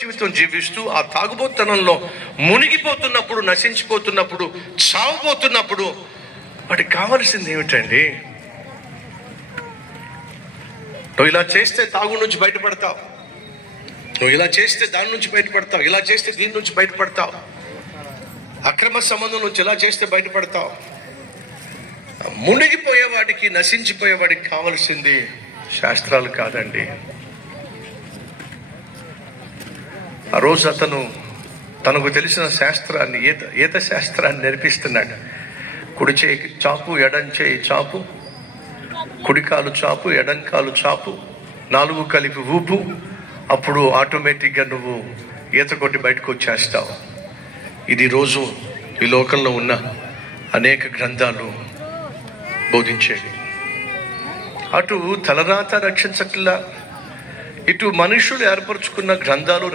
జీవితం జీవిస్తూ ఆ తాగుబోతనంలో మునిగిపోతున్నప్పుడు, నశించిపోతున్నప్పుడు, చావుపోతున్నప్పుడు వాడికి కావాల్సింది ఏమిటండి? నువ్వు ఇలా చేస్తే తాగు నుంచి బయటపడతావు, నువ్వు ఇలా చేస్తే దాని నుంచి బయటపడతావు, ఇలా చేస్తే దీని నుంచి బయటపడతావు, అక్రమ సంబంధం నుంచి ఇలా చేస్తే బయటపడతావు. మునిగిపోయేవాడికి, నశించిపోయేవాడికి కావాల్సింది శాస్త్రాలు కాదండి. ఆ రోజు అతను తనకు తెలిసిన శాస్త్రాన్ని, ఈత శాస్త్రాన్ని నేర్పిస్తున్నాడు. కుడి చేయి చాపు, ఎడం చేయి చాపు, కుడికాలు చాపు, ఎడంకాలు చాపు, 4 కలిపి ఊపు, అప్పుడు ఆటోమేటిక్గా నువ్వు ఈత కొట్టి బయటకు వచ్చేస్తావు. ఇది రోజు ఈ లోకంలో ఉన్న అనేక గ్రంథాలు బోధించేవి. అటు తలరాత రక్షించట్లా, ఇటు మనుషులు ఏర్పరచుకున్న గ్రంథాలు